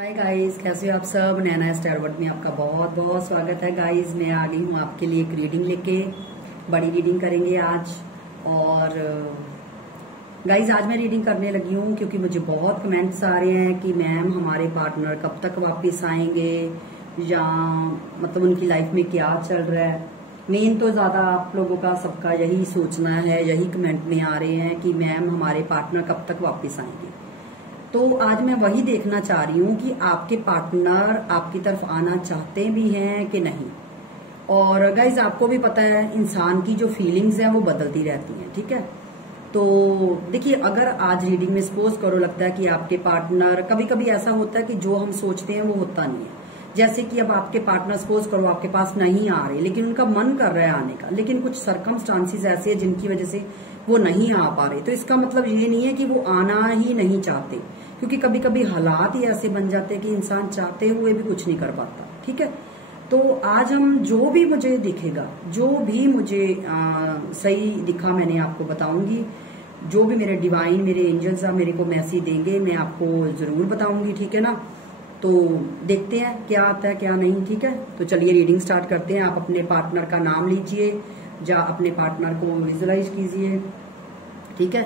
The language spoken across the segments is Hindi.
हाय गाइस, कैसे हो आप सब। नैना स्टार वर्ल्ड में आपका बहुत बहुत स्वागत है गाइस। मैं आ गई हूँ आपके लिए एक रीडिंग लेके। बड़ी रीडिंग करेंगे आज। और गाइस आज मैं रीडिंग करने लगी हूँ क्योंकि मुझे बहुत कमेंट्स आ रहे हैं कि मैम हमारे पार्टनर कब तक वापस आएंगे या मतलब उनकी लाइफ में क्या चल रहा है। मेन तो ज्यादा आप लोगों का सबका यही सोचना है, यही कमेंट में आ रहे हैं कि मैम हमारे पार्टनर कब तक वापस आएंगे। तो आज मैं वही देखना चाह रही हूँ कि आपके पार्टनर आपकी तरफ आना चाहते भी हैं कि नहीं। और गाइज आपको भी पता है इंसान की जो फीलिंग्स हैं वो बदलती रहती हैं, ठीक है। तो देखिए, अगर आज रीडिंग में सपोज करो लगता है कि आपके पार्टनर, कभी कभी ऐसा होता है कि जो हम सोचते हैं वो होता नहीं है। जैसे कि अब आपके पार्टनर सपोज करो आपके पास नहीं आ रहे लेकिन उनका मन कर रहा है आने का, लेकिन कुछ सर्कमस्टांसिस ऐसे हैं जिनकी वजह से वो नहीं आ पा रहे। तो इसका मतलब ये नहीं है कि वो आना ही नहीं चाहते, क्योंकि कभी कभी हालात ही ऐसे बन जाते हैं कि इंसान चाहते हुए भी कुछ नहीं कर पाता, ठीक है। तो आज हम जो भी मुझे दिखेगा, जो भी मुझे सही दिखा मैंने आपको बताऊंगी। जो भी मेरे डिवाइन, मेरे एंजल्स मेरे को मैसेज देंगे मैं आपको जरूर बताऊंगी, ठीक है ना। तो देखते हैं क्या आता है क्या नहीं, ठीक है। तो चलिए रीडिंग स्टार्ट करते हैं। आप अपने पार्टनर का नाम लीजिए या अपने पार्टनर को विजुलाइज कीजिए, ठीक है।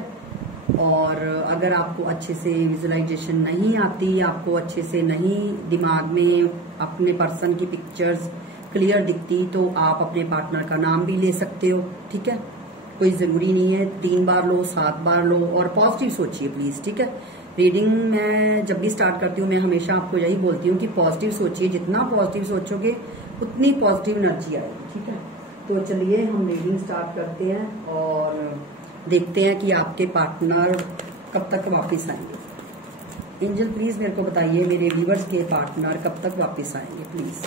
और अगर आपको अच्छे से विजुलाइजेशन नहीं आती, आपको अच्छे से नहीं दिमाग में अपने पर्सन की पिक्चर्स क्लियर दिखती, तो आप अपने पार्टनर का नाम भी ले सकते हो, ठीक है। कोई जरूरी नहीं है 3 बार लो, 7 बार लो, और पॉजिटिव सोचिए प्लीज, ठीक है। रीडिंग मैं जब भी स्टार्ट करती हूँ मैं हमेशा आपको यही बोलती हूँ कि पॉजिटिव सोचिए। जितना पॉजिटिव सोचोगे उतनी पॉजिटिव एनर्जी आएगी, ठीक है। तो चलिए हम रीडिंग स्टार्ट करते हैं और देखते हैं कि आपके पार्टनर कब तक वापस आएंगे। एंजल प्लीज मेरे को बताइए मेरे व्यूअर्स के पार्टनर कब तक वापस आएंगे प्लीज।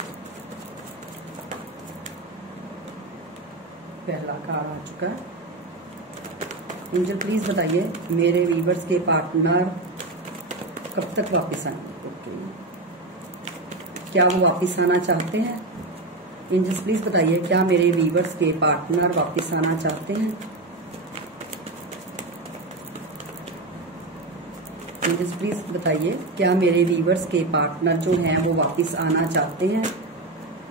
पहला कार्ड आ चुका है। एंजल प्लीज बताइए मेरे व्यूअर्स के पार्टनर कब तक वापस आएंगे। ओके, क्या वो वापस आना चाहते हैं? एंजल्स प्लीज बताइए क्या मेरे व्यूअर्स के पार्टनर वापस आना चाहते हैं? एंजल्स प्लीज बताइए क्या मेरे व्यूअर्स के पार्टनर जो हैं वो वापस आना चाहते हैं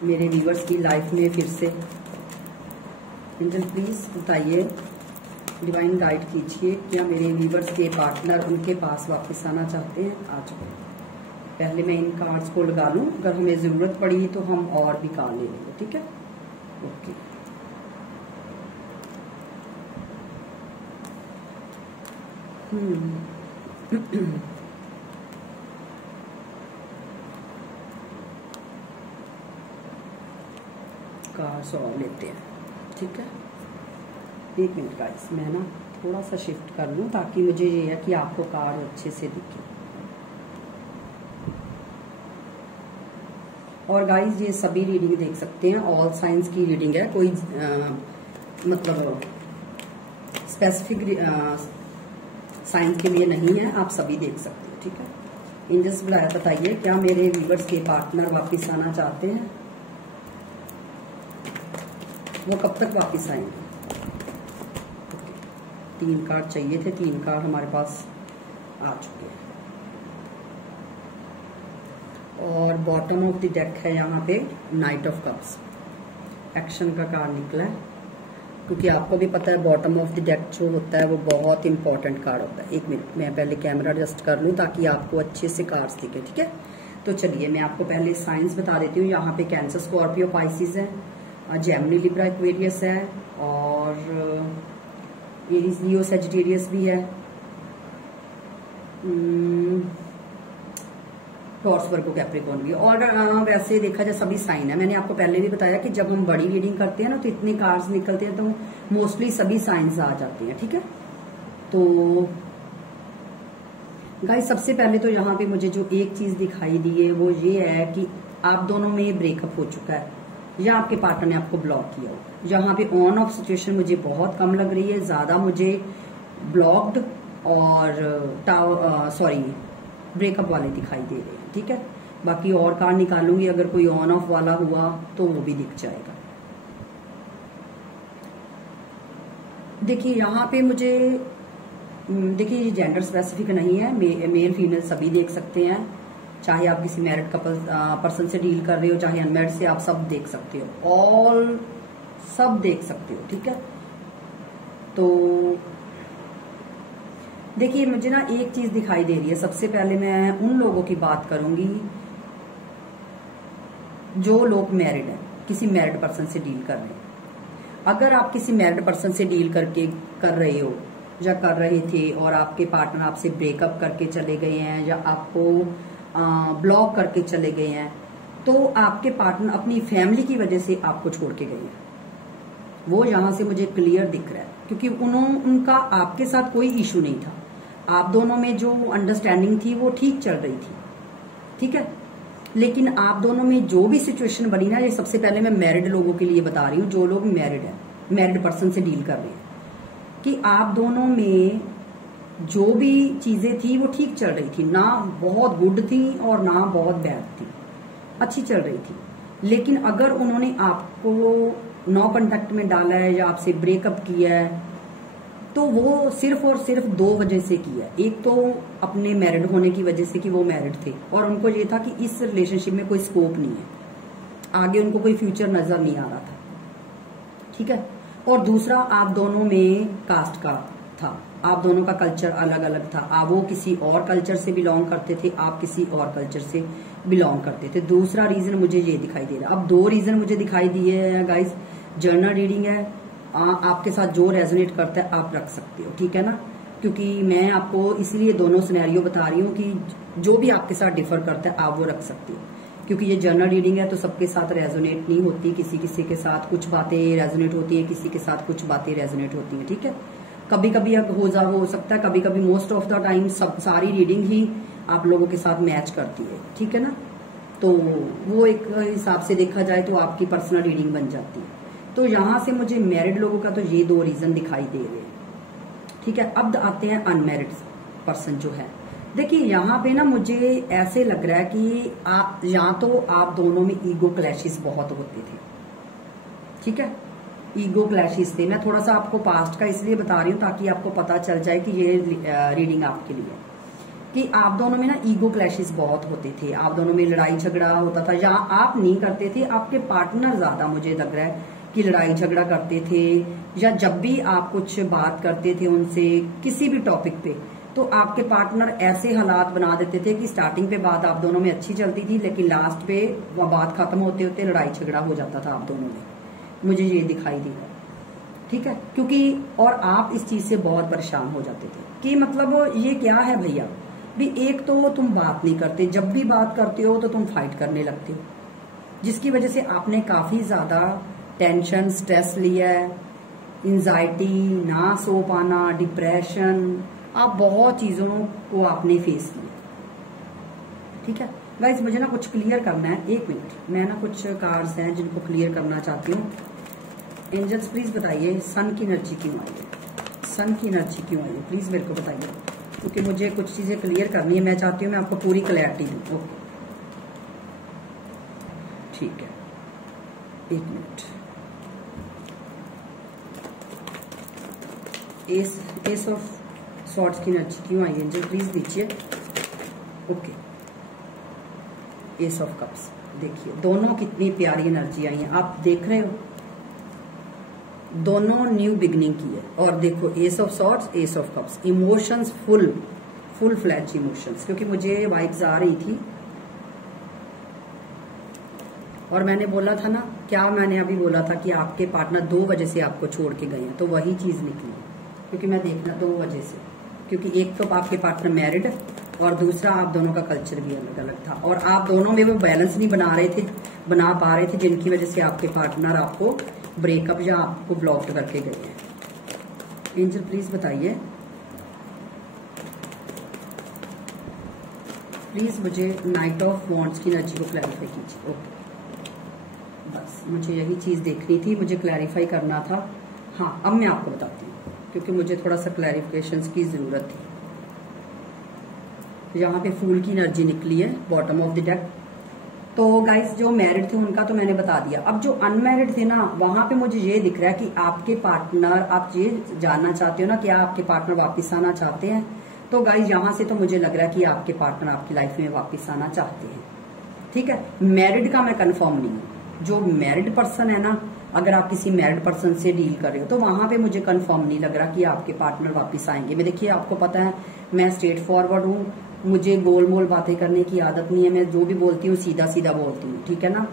मेरे व्यूअर्स की लाइफ में फिर से। एंजल प्लीज बताइए, डिवाइन गाइड कीजिए क्या मेरे व्यूअर्स के पार्टनर उनके पास वापस आना चाहते हैं। आ चुके। पहले मैं इन कार्ड्स को लगा लूं, अगर हमें जरूरत पड़ी तो हम और भी कार्ड ले लेंगे, ठीक है। ओके, कार्ड्स और लेते हैं, ठीक है। 1 मिनट गाइस, मैं ना थोड़ा सा शिफ्ट कर लूं ताकि मुझे ये है कि आपको कार्ड अच्छे से दिखे। और गाइस ये सभी रीडिंग देख सकते हैं, ऑल साइंस की रीडिंग है, कोई मतलब स्पेसिफिक साइंस के लिए नहीं है, आप सभी देख सकते हैं, ठीक है। एंजल्स बताइए क्या मेरे व्यूअर्स के पार्टनर वापस आना चाहते हैं, वो कब तक वापस आएंगे। 3 कार्ड चाहिए थे, 3 कार्ड हमारे पास आ चुके हैं। और बॉटम ऑफ द डेक है यहाँ पे नाइट ऑफ कप्स, एक्शन का कार्ड निकला है, क्योंकि आपको भी पता है बॉटम ऑफ द डेक जो होता है वो बहुत इंपॉर्टेंट कार्ड होता है। 1 मिनट मैं पहले कैमरा एडजस्ट कर लूँ ताकि आपको अच्छे से कार्ड्स दिखे, ठीक है। तो चलिए मैं आपको पहले साइंस बता देती हूँ। यहाँ पे कैंसर, स्कॉर्पियो, पाइसिस है, जेमिनी, लिब्रा, एक्वेरियस है, और एरीज, लियो, सजिटेरियस भी है, टॉरस, वर्गो, कैप्रिकॉर्न भी। और वैसे देखा जाए सभी साइन है। मैंने आपको पहले भी बताया कि जब हम बड़ी रीडिंग करते हैं ना तो इतने कार्ड्स निकलते हैं तो मोस्टली सभी साइंस आ जाते हैं, ठीक है। तो गाइस सबसे पहले तो यहाँ पे मुझे जो एक चीज दिखाई दी है वो ये है कि आप दोनों में ब्रेकअप हो चुका है या आपके पार्टनर ने आपको ब्लॉक किया हो। यहाँ पे ऑन ऑफ सिचुएशन मुझे बहुत कम लग रही है, ज्यादा मुझे ब्लॉक्ड और ब्रेकअप वाले दिखाई दे रहे हैं, ठीक है। बाकी और कार्ड निकालूंगी, अगर कोई ऑन ऑफ वाला हुआ तो वो भी दिख जाएगा। देखिए यहाँ पे मुझे देखिए ये जेंडर स्पेसिफिक नहीं है, मेल फीमेल सभी देख सकते हैं। चाहे आप किसी मैरिड कपल पर्सन से डील कर रहे हो, चाहे अनमैरिड से, आप सब देख सकते हो, ऑल सब देख सकते हो। ठीक है, तो देखिए मुझे ना एक चीज दिखाई दे रही है। सबसे पहले मैं उन लोगों की बात करूंगी जो लोग मैरिड हैं, किसी मैरिड पर्सन से डील कर रहे हैं। अगर आप किसी मैरिड पर्सन से डील कर रहे हो या कर रहे थे और आपके पार्टनर आपसे ब्रेकअप करके चले गए हैं या आपको ब्लॉक करके चले गए हैं, तो आपके पार्टनर अपनी फैमिली की वजह से आपको छोड़ के गए हैं। वो यहां से मुझे क्लियर दिख रहा है, क्योंकि उनका आपके साथ कोई इशू नहीं था। आप दोनों में जो अंडरस्टैंडिंग थी वो ठीक चल रही थी। ठीक है, लेकिन आप दोनों में जो भी सिचुएशन बनी ना, ये सबसे पहले मैं मैरिड लोगों के लिए बता रही हूँ, जो लोग मैरिड हैं, मैरिड पर्सन से डील कर रहे हैं, कि आप दोनों में जो भी चीजें थी वो ठीक चल रही थी। ना बहुत गुड थी और ना बहुत बैड थी, अच्छी चल रही थी। लेकिन अगर उन्होंने आपको नो कांटेक्ट में डाला है या आपसे ब्रेकअप किया है, तो वो सिर्फ और सिर्फ दो वजह से किया है। एक तो अपने मैरिड होने की वजह से कि वो मैरिड थे और उनको ये था कि इस रिलेशनशिप में कोई स्कोप नहीं है, आगे उनको कोई फ्यूचर नजर नहीं आ रहा था। ठीक है, और दूसरा आप दोनों में कास्ट का था, आप दोनों का कल्चर अलग अलग था। आप वो किसी और कल्चर से बिलोंग करते थे, आप किसी और कल्चर से बिलोंग करते थे। दूसरा रीजन मुझे ये दिखाई दे रहा है। अब दो रीजन मुझे दिखाई दिए हैं गाइस। जर्नल रीडिंग है, आपके साथ जो रेजोनेट करता है आप रख सकते हो। ठीक है ना, क्योंकि मैं आपको इसलिए दोनों सिनेरियो बता रही हूँ कि जो भी आपके साथ डिफर करता है आप वो रख सकते हो, क्योंकि ये जर्नल रीडिंग है तो सबके साथ रेजोनेट नहीं होती। किसी किसी के साथ कुछ बातें रेजोनेट होती है, किसी के साथ कुछ बातें रेजोनेट होती हैं। ठीक है, कभी कभी हो सकता है, कभी कभी मोस्ट ऑफ द टाइम सारी रीडिंग ही आप लोगों के साथ मैच करती है। ठीक है ना, तो वो एक हिसाब से देखा जाए तो आपकी पर्सनल रीडिंग बन जाती है। तो यहां से मुझे मैरिड लोगों का तो ये दो रीजन दिखाई दे रहे हैं। ठीक है, अब आते हैं अनमैरिड पर्सन जो है। देखिए यहाँ पे ना मुझे ऐसे लग रहा है कि या तो आप दोनों में ईगो क्लैशेस बहुत होते थे। ठीक है, ईगो क्लैशेस थे। मैं थोड़ा सा आपको पास्ट का इसलिए बता रही हूँ ताकि आपको पता चल जाए कि ये रीडिंग आपके लिए, कि आप दोनों में ना ईगो क्लैशेस बहुत होते थे, आप दोनों में लड़ाई झगड़ा होता था। या आप नहीं करते थे, आपके पार्टनर ज्यादा मुझे लग रहा है कि लड़ाई झगड़ा करते थे, या जब भी आप कुछ बात करते थे उनसे किसी भी टॉपिक पे, तो आपके पार्टनर ऐसे हालात बना देते थे कि स्टार्टिंग पे बात आप दोनों में अच्छी चलती थी, लेकिन लास्ट पे वह बात खत्म होते होते लड़ाई झगड़ा हो जाता था आप दोनों में। मुझे ये दिखाई दिया। ठीक है, क्योंकि और आप इस चीज से बहुत परेशान हो जाते थे कि मतलब ये क्या है भैया, भी एक तो तुम बात नहीं करते, जब भी बात करते हो तो तुम फाइट करने लगते हो, जिसकी वजह से आपने काफी ज्यादा टेंशन स्ट्रेस लिया है, एंजाइटी, ना सो पाना, डिप्रेशन, आप बहुत चीजों को आपने फेस किया। ठीक है गाइज, मुझे ना कुछ क्लियर करना है, एक मिनट, मैं ना कुछ कार्ड्स हैं जिनको क्लियर करना चाहती हूँ। एंजल्स प्लीज बताइए सन की एनर्जी क्यों आई है, सन की एनर्जी क्यों आई है, प्लीज मेरे को बताइए, क्योंकि मुझे कुछ चीजें क्लियर करनी है। मैं चाहती हूँ मैं आपको पूरी क्लैरिटी दूँ। ओके ठीक है, एक मिनट। एस ऑफ सॉर्ड्स की एनर्जी क्यों आई है एंजल, प्लीज दीजिए। ओके, एस ऑफ कप्स, देखिए दोनों कितनी प्यारी एनर्जी आई है, आप देख रहे हो, दोनों न्यू बिगनिंग की है। और देखो S of swords, S of cups, emotions full flash emotions, क्योंकि मुझे वाइब्स आ रही थी। और मैंने बोला था ना, क्या मैंने अभी बोला था कि आपके पार्टनर दो वजह से आपको छोड़ के गए हैं, तो वही चीज निकली, क्योंकि मैं देखना दो वजह से, क्योंकि एक तो आपके पार्टनर मैरिड और दूसरा आप दोनों का कल्चर भी अलग अलग था, और आप दोनों में वो बैलेंस नहीं बना पा रहे थे, जिनकी वजह से आपके पार्टनर आपको ब्रेकअप या आपको ब्लॉक करके गए हैं। एंजल प्लीज बताइए, प्लीज मुझे नाइट ऑफ वॉन्ड्स की एनर्जी को क्लैरिफाई कीजिए। ओके, बस मुझे यही चीज देखनी थी, मुझे क्लैरिफाई करना था। हाँ, अब मैं आपको बताती हूँ, क्योंकि मुझे थोड़ा सा क्लैरिफिकेशन की जरूरत थी। यहाँ पे फूल की एनर्जी निकली है बॉटम ऑफ द डेक। तो गाइस जो मैरिड थे उनका तो मैंने बता दिया। अब जो अनमैरिड थे ना, वहां पे मुझे ये दिख रहा है कि आपके पार्टनर, आप ये जानना चाहते हो ना, क्या आपके पार्टनर वापस आना चाहते हैं, तो गाइज यहाँ से तो मुझे लग रहा है कि आपके पार्टनर आपकी लाइफ में वापस आना चाहते हैं। ठीक है, मैरिड का मैं कंफर्म नहीं हूँ। जो मैरिड पर्सन है ना, अगर आप किसी मैरिड पर्सन से डील कर रहे हो तो वहां पे मुझे कंफर्म नहीं लग रहा कि आपके पार्टनर वापस आएंगे। मैं देखिए, आपको पता है मैं स्ट्रेट फॉरवर्ड हूँ, मुझे गोल मोल बातें करने की आदत नहीं है। मैं जो भी बोलती हूँ सीधा सीधा बोलती हूँ, ठीक है ना,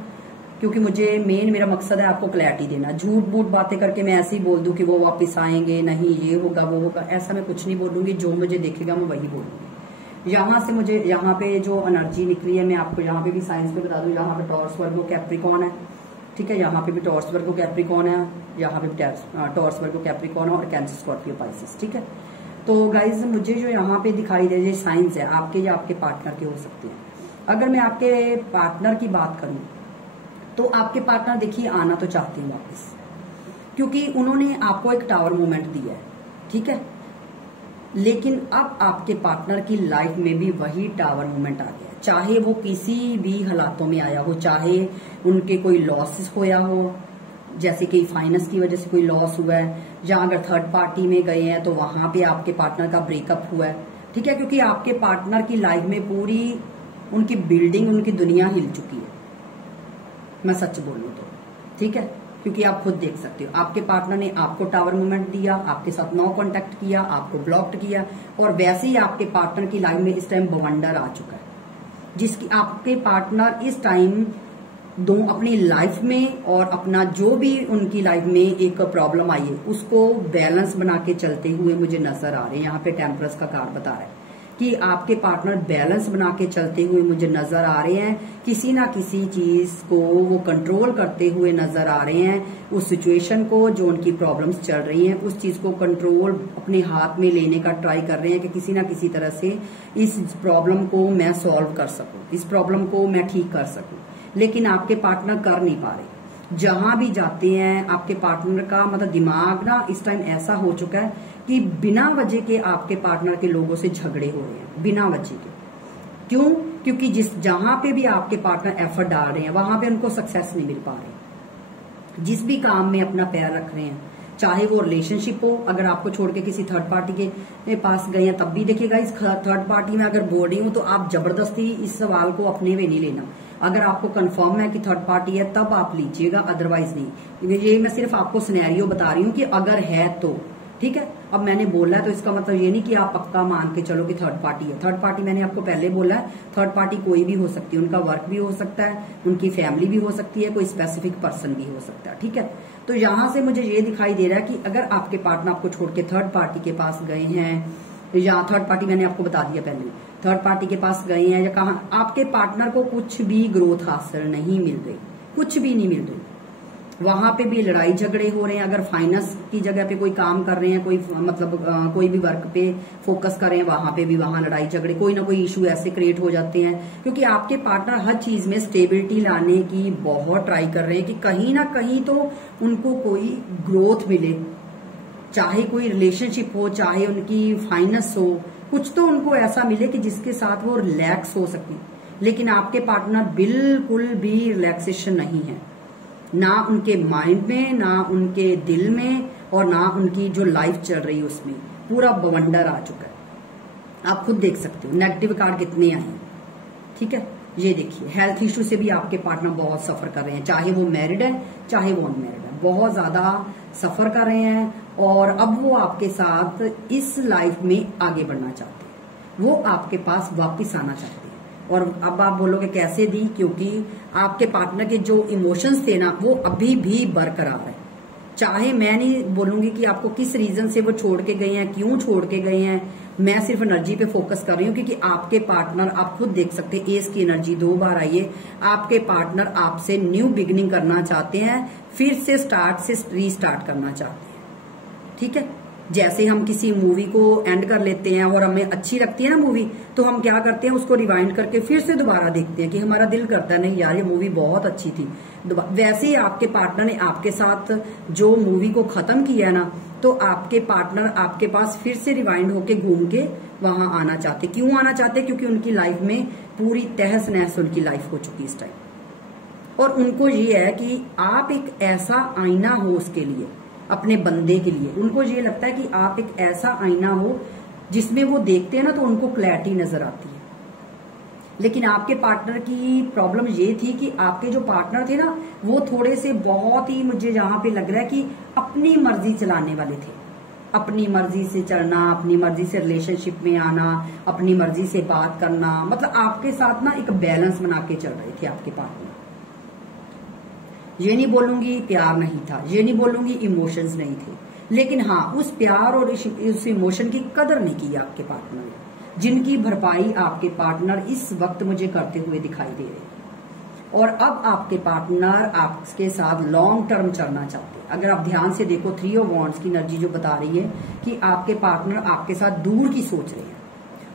क्योंकि मुझे मेरा मकसद है आपको क्लैरिटी देना। झूठ मूठ बातें करके मैं ऐसे ही बोल दूं कि वो वापस आएंगे, नहीं ये होगा वो होगा, ऐसा मैं कुछ नहीं बोलूंगी। जो मुझे देखेगा मैं वही बोलूंगी। यहाँ से मुझे यहाँ पे जो एनर्जी निकली है, मैं आपको यहाँ पे भी साइंस पे बता दूं। यहाँ पे टॉरस वर्गो कैप्रिकॉन है, ठीक है, यहाँ पे भी टॉरस वर्गो कैप्रिकॉन है, यहाँ पे भी टॉरस वर्गो कैप्रिकॉन है और कैंसर स्कॉर्पियो पाइसेस। ठीक है, तो गाइज मुझे जो यहाँ पे दिखाई दे रही साइंस है आपके या आपके पार्टनर के हो सकते हैं। अगर मैं आपके पार्टनर की बात करूं तो आपके पार्टनर देखिए आना तो चाहते हैं वापस, क्योंकि उन्होंने आपको एक टावर मूवमेंट दिया है। ठीक है, लेकिन अब आपके पार्टनर की लाइफ में भी वही टावर मूवमेंट आ गया, चाहे वो किसी भी हालातों में आया हो, चाहे उनके कोई लॉसेस होया हो, जैसे कि फाइनेंस की वजह से कोई लॉस हुआ है, या अगर थर्ड पार्टी में गए हैं तो वहां पे आपके पार्टनर का ब्रेकअप हुआ है। ठीक है, क्योंकि आपके पार्टनर की लाइफ में पूरी उनकी बिल्डिंग, उनकी दुनिया हिल चुकी है, मैं सच बोलूं तो। ठीक है, क्योंकि आप खुद देख सकते हो आपके पार्टनर ने आपको टावर मूवमेंट दिया, आपके साथ नो कांटेक्ट किया, आपको ब्लॉक्ड किया, और वैसे ही आपके पार्टनर की लाइफ में इस टाइम बवंडर आ चुका है, जिसकी आपके पार्टनर इस टाइम दो अपनी लाइफ में और अपना जो भी उनकी लाइफ में एक प्रॉब्लम आई है उसको बैलेंस बना के चलते हुए मुझे नजर आ रहे हैं। यहाँ पे टेम्परस का कार्ड बता रहा है कि आपके पार्टनर बैलेंस बना के चलते हुए मुझे नजर आ रहे हैं। किसी ना किसी चीज को वो कंट्रोल करते हुए नजर आ रहे हैं। उस सिचुएशन को, जो उनकी प्रॉब्लम्स चल रही हैं, उस चीज को कंट्रोल अपने हाथ में लेने का ट्राई कर रहे हैं कि किसी ना किसी तरह से इस प्रॉब्लम को मैं सॉल्व कर सकूं, इस प्रॉब्लम को मैं ठीक कर सकूं। लेकिन आपके पार्टनर कर नहीं पा रहे। जहां भी जाते हैं आपके पार्टनर का मतलब दिमाग ना इस टाइम ऐसा हो चुका है कि बिना वजह के आपके पार्टनर के लोगों से झगड़े हो रहे हैं, बिना वजह के। क्यों? क्योंकि जहां पे भी आपके पार्टनर एफर्ट डाल रहे हैं वहां पे उनको सक्सेस नहीं मिल पा रही। जिस भी काम में अपना पैर रख रहे हैं, चाहे वो रिलेशनशिप हो, अगर आपको छोड़ के किसी थर्ड पार्टी के पास गए हैं तब भी देखिएगा इस थर्ड पार्टी में अगर बोर्डिंग हो तो आप जबरदस्ती इस सवाल को अपने में नहीं लेना। अगर आपको कंफर्म है कि थर्ड पार्टी है तब आप लीजिएगा, अदरवाइज नहीं। ये मैं सिर्फ आपको सिनेरियो बता रही हूँ कि अगर है तो ठीक है। अब मैंने बोला है तो इसका मतलब ये नहीं कि आप पक्का मान के चलो कि थर्ड पार्टी है। थर्ड पार्टी मैंने आपको पहले बोला है, थर्ड पार्टी कोई भी हो सकती है, उनका वर्क भी हो सकता है, उनकी फैमिली भी हो सकती है, कोई स्पेसिफिक पर्सन भी हो सकता है। ठीक है, तो यहां से मुझे ये दिखाई दे रहा है कि अगर आपके पार्टनर आपको छोड़ के थर्ड पार्टी के पास गए हैं, या थर्ड पार्टी मैंने आपको बता दिया पहले, थर्ड पार्टी के पास गए हैं या कहा, आपके पार्टनर को कुछ भी ग्रोथ हासिल नहीं मिल रही, कुछ भी नहीं मिल रही। वहां पे भी लड़ाई झगड़े हो रहे हैं। अगर फाइनेंस की जगह पे कोई काम कर रहे हैं, कोई मतलब कोई भी वर्क पे फोकस कर रहे हैं, वहां पे भी वहां लड़ाई झगड़े, कोई ना कोई इशू ऐसे क्रिएट हो जाते हैं। क्योंकि आपके पार्टनर हर चीज में स्टेबिलिटी लाने की बहुत ट्राई कर रहे हैं कि कहीं ना कहीं तो उनको कोई ग्रोथ मिले, चाहे कोई रिलेशनशिप हो, चाहे उनकी फाइनेंस हो, कुछ तो उनको ऐसा मिले कि जिसके साथ वो रिलैक्स हो सके। लेकिन आपके पार्टनर बिल्कुल भी रिलैक्सेशन नहीं है, ना उनके माइंड में, ना उनके दिल में, और ना उनकी जो लाइफ चल रही है उसमें। पूरा बवंडर आ चुका है। आप खुद देख सकते हो नेगेटिव कार्ड कितने आए हैं। ठीक है, ये देखिए हेल्थ इश्यू से भी आपके पार्टनर बहुत सफर कर रहे हैं, चाहे वो मैरिड है चाहे वो अनमैरिड है, बहुत ज्यादा सफर कर रहे हैं। और अब वो आपके साथ इस लाइफ में आगे बढ़ना चाहते हैं, वो आपके पास वापिस आना चाहते हैं। और अब आप बोलोगे कैसे दी, क्योंकि आपके पार्टनर के जो इमोशंस थे ना वो अभी भी बरकरार है। चाहे मैं नहीं बोलूंगी कि आपको किस रीजन से वो छोड़ के गए हैं, क्यों छोड़ के गए हैं, मैं सिर्फ एनर्जी पे फोकस कर रही हूँ। क्योंकि आपके पार्टनर, आप खुद देख सकते हैं, एस की एनर्जी 2 बार आई है। आपके पार्टनर आपसे न्यू बिगिनिंग करना चाहते हैं, फिर से स्टार्ट से रीस्टार्ट करना चाहते हैं। ठीक है, जैसे हम किसी मूवी को एंड कर लेते हैं और हमें अच्छी लगती है ना मूवी, तो हम क्या करते हैं, उसको रिवाइंड करके फिर से दोबारा देखते हैं कि हमारा दिल करता है नहीं यार ये मूवी बहुत अच्छी थी। वैसे ही आपके पार्टनर ने आपके साथ जो मूवी को खत्म किया है ना, तो आपके पार्टनर आपके पास फिर से रिवाइंड होके घूम के वहां आना चाहते। क्यों आना चाहते? क्योंकि उनकी लाइफ में पूरी तहस नहस उनकी लाइफ हो चुकी इस टाइम। और उनको ये है कि आप एक ऐसा आईना हो उसके लिए, अपने बंदे के लिए। उनको ये लगता है कि आप एक ऐसा आईना हो जिसमें वो देखते हैं ना तो उनको क्लैरिटी नजर आती है। लेकिन आपके पार्टनर की प्रॉब्लम ये थी कि आपके जो पार्टनर थे ना वो थोड़े से बहुत ही, मुझे यहाँ पे लग रहा है कि अपनी मर्जी चलाने वाले थे। अपनी मर्जी से चलना, अपनी मर्जी से रिलेशनशिप में आना, अपनी मर्जी से बात करना, मतलब आपके साथ ना एक बैलेंस बना के चल रहे थे आपके पार्टनर। ये नहीं बोलूंगी प्यार नहीं था, ये नहीं बोलूंगी इमोशंस नहीं थे, लेकिन हाँ उस प्यार और उस इमोशन की कदर नहीं की आपके पार्टनर ने, जिनकी भरपाई आपके पार्टनर इस वक्त मुझे करते हुए दिखाई दे रहे हैं। और अब आपके पार्टनर आपके साथ लॉन्ग टर्म चलना चाहते हैं। अगर आप ध्यान से देखो 3 ऑफ वॉन्ड्स की एनर्जी जो बता रही है कि आपके पार्टनर आपके साथ दूर की सोच रहे हैं,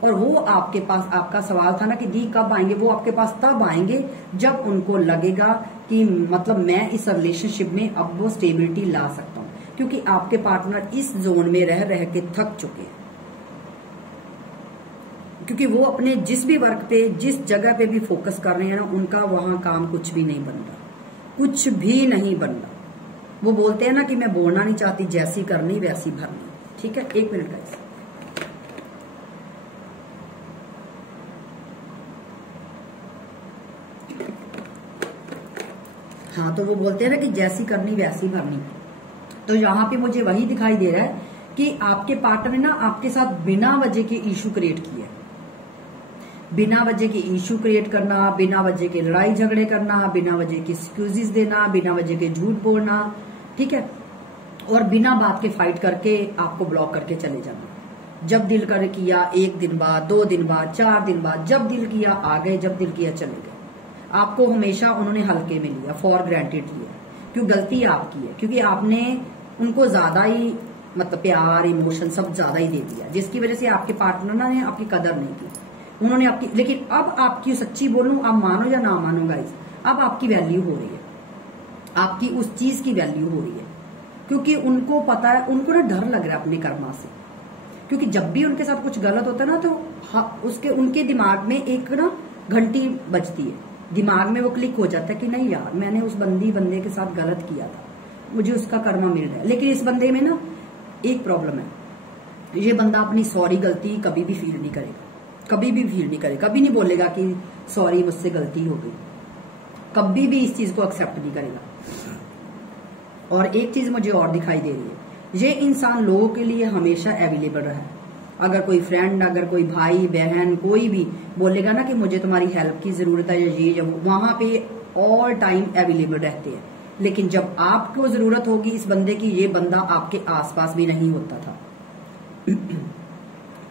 और वो आपके पास, आपका सवाल था ना कि दी कब आएंगे, वो आपके पास तब आएंगे जब उनको लगेगा कि मतलब मैं इस रिलेशनशिप में अब वो स्टेबिलिटी ला सकता हूँ, क्योंकि आपके पार्टनर इस जोन में रह रह के थक चुके हैं। क्योंकि वो अपने जिस भी वर्क पे, जिस जगह पे भी फोकस कर रहे हैं ना, उनका वहां काम कुछ भी नहीं बन रहा, कुछ भी नहीं बन रहा। वो बोलते हैं ना कि मैं बोलना नहीं चाहती, जैसी करनी वैसी भरनी। ठीक है, 1 मिनट गाइस। हाँ, तो वो बोलते हैं ना कि जैसी करनी वैसी भरनी। तो यहाँ पे मुझे वही दिखाई दे रहा है कि आपके पार्टनर ने ना आपके साथ बिना वजह के इशू क्रिएट किए। बिना वजह के इशू क्रिएट करना, बिना वजह के लड़ाई झगड़े करना, बिना वजह के एक्सक्यूजेस देना, बिना वजह के झूठ बोलना, ठीक है, और बिना बात के फाइट करके आपको ब्लॉक करके चले जाना। जब दिल कर किया 1 दिन बाद, 2 दिन बाद, 4 दिन बाद, जब दिल किया आ गए, जब दिल किया चले गए। आपको हमेशा उन्होंने हल्के में लिया, फॉर ग्रांटेड लिया, क्यों? गलती आपकी है, क्योंकि आपने उनको ज्यादा ही मतलब प्यार, इमोशन सब ज्यादा ही दे दिया, जिसकी वजह से आपके पार्टनर ने आपकी कदर नहीं की, उन्होंने आपकी। लेकिन अब आपकी, सच्ची बोलूं, आप मानो या ना मानो गाइस, अब आपकी वैल्यू हो रही है, आपकी उस चीज की वैल्यू हो रही है, क्योंकि उनको पता है, उनको ना डर लग रहा है अपने कर्मा से। क्योंकि जब भी उनके साथ कुछ गलत होता है ना, तो उसके उनके दिमाग में एक ना घंटी बजती है, दिमाग में वो क्लिक हो जाता है कि नहीं यार, मैंने उस बंदे के साथ गलत किया था, मुझे उसका कर्मा मिल रहा है। लेकिन इस बंदे में ना एक प्रॉब्लम है, ये बंदा अपनी सॉरी गलती कभी भी फील नहीं करेगा, कभी भी फील नहीं करेगा, कभी नहीं बोलेगा कि सॉरी मुझसे गलती हो गई, कभी भी इस चीज को एक्सेप्ट नहीं करेगा। और एक चीज मुझे और दिखाई दे रही है, ये इंसान लोगों के लिए हमेशा अवेलेबल रहा है। अगर कोई फ्रेंड, अगर कोई भाई बहन, कोई भी बोलेगा ना कि मुझे तुम्हारी हेल्प की जरूरत है या ये या वो, वहां पे ऑल टाइम अवेलेबल रहते हैं। लेकिन जब आपको जरूरत होगी इस बंदे की, ये बंदा आपके आसपास भी नहीं होता था।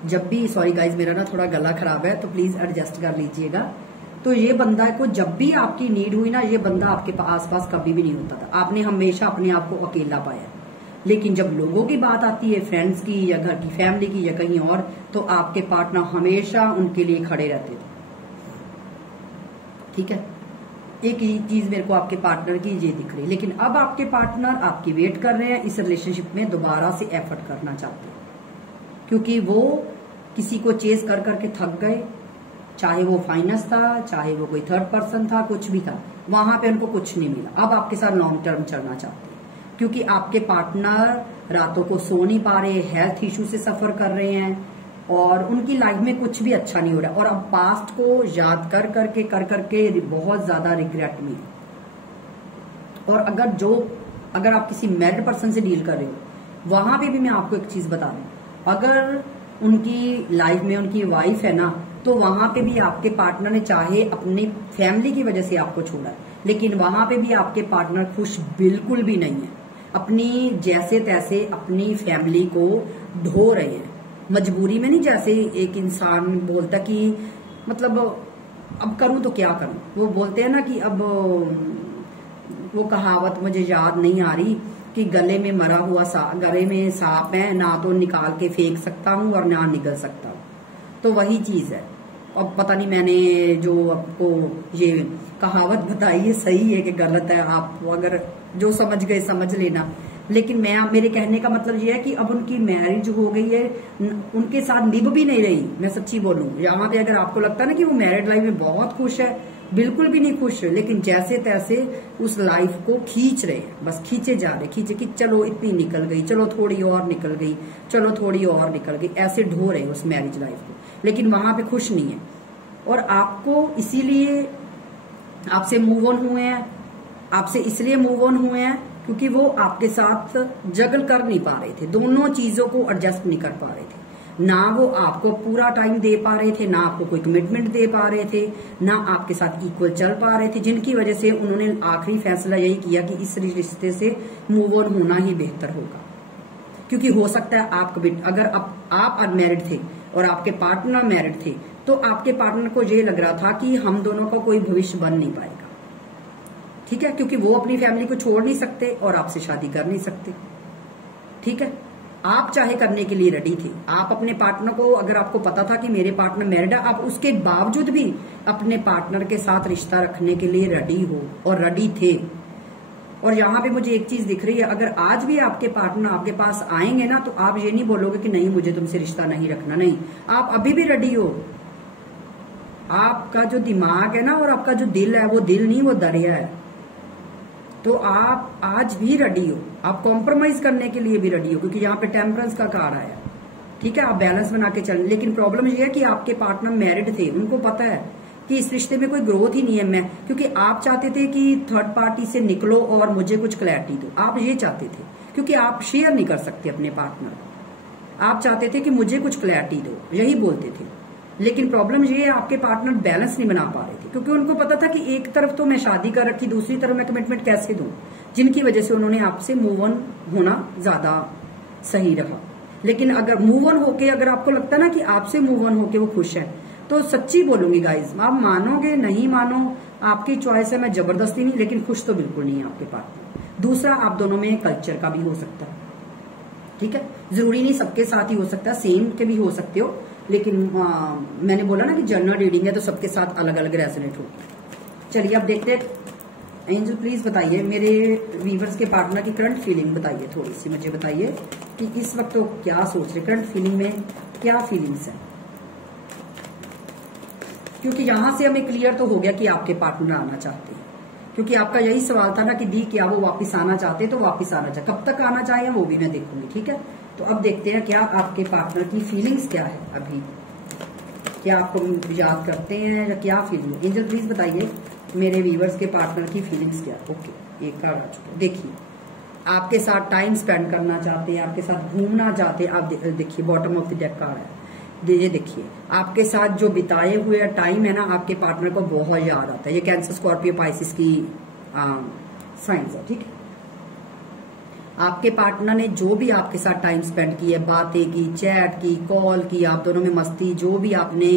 जब भी, सॉरी गाइज मेरा ना थोड़ा गला खराब है तो प्लीज एडजस्ट कर लीजिएगा। तो ये बंदा को जब भी आपकी नीड हुई ना, ये बंदा आपके आसपास कभी भी नहीं होता था, आपने हमेशा अपने आप को अकेला पाया। लेकिन जब लोगों की बात आती है, फ्रेंड्स की या घर की फैमिली की या कहीं और, तो आपके पार्टनर हमेशा उनके लिए खड़े रहते थे। ठीक है, एक ही चीज मेरे को आपके पार्टनर की ये दिख रही है। लेकिन अब आपके पार्टनर आपकी वेट कर रहे हैं, इस रिलेशनशिप में दोबारा से एफर्ट करना चाहते हैं, क्योंकि वो किसी को चेस कर करके थक गए, चाहे वो फाइनेंस था, चाहे वो कोई थर्ड पर्सन था, कुछ भी था, वहां पे उनको कुछ नहीं मिला। अब आपके साथ लॉन्ग टर्म चलना चाहते हैं, क्योंकि आपके पार्टनर रातों को सो नहीं पा रहे, हेल्थ इश्यू से सफर कर रहे हैं, और उनकी लाइफ में कुछ भी अच्छा नहीं हो रहा, और अब पास्ट को याद कर करके बहुत ज्यादा रिग्रेट में। और अगर आप किसी मैरिड पर्सन से डील कर रहे हो, वहां पे भी मैं आपको एक चीज बता दूं, अगर उनकी लाइफ में उनकी वाइफ है ना, तो वहां पे भी आपके पार्टनर ने चाहे अपनी फैमिली की वजह से आपको छोड़ा है, लेकिन वहां पे भी आपके पार्टनर खुश बिल्कुल भी नहीं है। अपनी जैसे तैसे अपनी फैमिली को ढो रहे हैं, मजबूरी में नहीं। जैसे एक इंसान बोलता कि मतलब अब करूं तो क्या करूं, वो बोलते हैं ना कि अब वो कहावत मुझे याद नहीं आ रही कि गले में मरा हुआ गले में सांप है, ना तो निकाल के फेंक सकता हूं और ना निगल सकता हूं। तो वही चीज है। अब पता नहीं मैंने जो आपको ये कहावत बताई है सही है कि गलत है, आप अगर जो समझ गए समझ लेना। लेकिन मेरे कहने का मतलब ये है कि अब उनकी मैरिज हो गई है, उनके साथ निभ भी नहीं रही। मैं सच्ची बोलूं, यहाँ पे अगर आपको लगता है ना कि वो मैरिड लाइफ में बहुत खुश है, बिल्कुल भी नहीं खुश है, लेकिन जैसे तैसे उस लाइफ को खींच रहे हैं, बस खींचे जा रहे, खींचे कि चलो इतनी निकल गई, चलो थोड़ी और निकल गई, चलो थोड़ी और निकल गई, ऐसे ढो रहे उस मैरिज लाइफ को, लेकिन वहां पे खुश नहीं है। और आपको इसीलिए आपसे मूव ऑन हुए हैं, आपसे इसलिए मूव ऑन हुए हैं क्योंकि वो आपके साथ जगल कर नहीं पा रहे थे, दोनों चीजों को एडजस्ट नहीं कर पा रहे थे। ना वो आपको पूरा टाइम दे पा रहे थे, ना आपको कोई कमिटमेंट दे पा रहे थे, ना आपके साथ इक्वल चल पा रहे थे, जिनकी वजह से उन्होंने आखिरी फैसला यही किया कि इस रिश्ते से मूव ऑन होना ही बेहतर होगा। क्योंकि हो सकता है अगर आप अनमैरिड थे और आपके पार्टनर मैरिड थे, तो आपके पार्टनर को ये लग रहा था कि हम दोनों का कोई भविष्य बन नहीं पाएगा, ठीक है, क्योंकि वो अपनी फैमिली को छोड़ नहीं सकते और आपसे शादी कर नहीं सकते, ठीक है। आप चाहे करने के लिए रेडी थे, आप अपने पार्टनर को, अगर आपको पता था कि मेरे पार्टनर मैरिड है, आप उसके बावजूद भी अपने पार्टनर के साथ रिश्ता रखने के लिए रेडी हो और रेडी थे। और यहाँ पे मुझे एक चीज दिख रही है, अगर आज भी आपके पार्टनर आपके पास आएंगे ना, तो आप ये नहीं बोलोगे कि नहीं मुझे तुमसे रिश्ता नहीं रखना, नहीं, आप अभी भी रेडी हो। आपका जो दिमाग है ना और आपका जो दिल है, वो दिल नहीं, वो दरिया है। तो आप आज भी रेडी हो, आप कॉम्प्रोमाइज करने के लिए भी रेडी हो, क्योंकि यहाँ पे टेम्परेंस का कार्ड आया, ठीक है, आप बैलेंस बना के चलें। लेकिन प्रॉब्लम ये है कि आपके पार्टनर मैरिड थे, उनको पता है कि इस रिश्ते में कोई ग्रोथ ही नहीं है, क्योंकि आप चाहते थे कि थर्ड पार्टी से निकलो और मुझे कुछ क्लैरिटी दो, आप ये चाहते थे, क्योंकि आप शेयर नहीं कर सकते अपने पार्टनर, आप चाहते थे कि मुझे कुछ क्लैरिटी दो, यही बोलते थे। लेकिन प्रॉब्लम ये है, आपके पार्टनर बैलेंस नहीं बना पा रहे थे, क्योंकि उनको पता था कि एक तरफ तो मैं शादी कर रखी, दूसरी तरफ मैं कमिटमेंट कैसे दूं, जिनकी वजह से उन्होंने आपसे मूव ऑन होना ज्यादा सही रहा। लेकिन अगर मूव ऑन होके, अगर आपको लगता है ना कि आपसे मूव ऑन होके वो खुश है, तो सच्ची बोलूंगी गाइज, आप मानोगे नहीं मानो आपकी चॉइस है, मैं जबरदस्ती नहीं, लेकिन खुश तो बिल्कुल नहीं है आपके पार्टनर। दूसरा, आप दोनों में कल्चर का भी हो सकता है, ठीक है, जरूरी नहीं सबके साथ ही हो सकता है, सेम के भी हो सकते हो, लेकिन मैंने बोला ना कि जनरल रीडिंग है तो सबके साथ अलग अलग रेजोनेट होगी। चलिए अब देखते हैं। एंजल प्लीज बताइए, मेरे वीवर्स के पार्टनर की करंट फीलिंग बताइए, थोड़ी सी मुझे बताइए कि इस वक्त वो क्या सोच रहे, करंट फीलिंग में क्या फीलिंग्स है, क्योंकि यहां से हमें क्लियर तो हो गया कि आपके पार्टनर आना चाहते हैं, क्योंकि आपका यही सवाल था ना कि दी क्या वो वापस आना चाहते, तो वापस आना चाहते, कब तक आना चाहिए वो भी मैं देखूंगी, ठीक है। तो अब देखते हैं क्या आपके पार्टनर की फीलिंग्स क्या है, अभी क्या आपको याद करते हैं या क्या फीलिंग। एंजल प्लीज बताइए मेरे व्यूअर्स के पार्टनर की फीलिंग्स क्या। ओके, एक कार्ड आ चुका है, देखिए आपके साथ टाइम स्पेंड करना चाहते हैं, आपके साथ घूमना चाहते हैं। आप देखिए bottom of the deck card है, ये देखिए आपके साथ जो बिताए हुए टाइम है ना, आपके पार्टनर को बहुत याद आता है। ये कैंसर, स्कॉर्पियो, पाइसिस की साइंस है, ठीक है। आपके पार्टनर ने जो भी आपके साथ टाइम स्पेंड किया, बातें की, चैट की, कॉल की, आप दोनों में मस्ती, जो भी आपने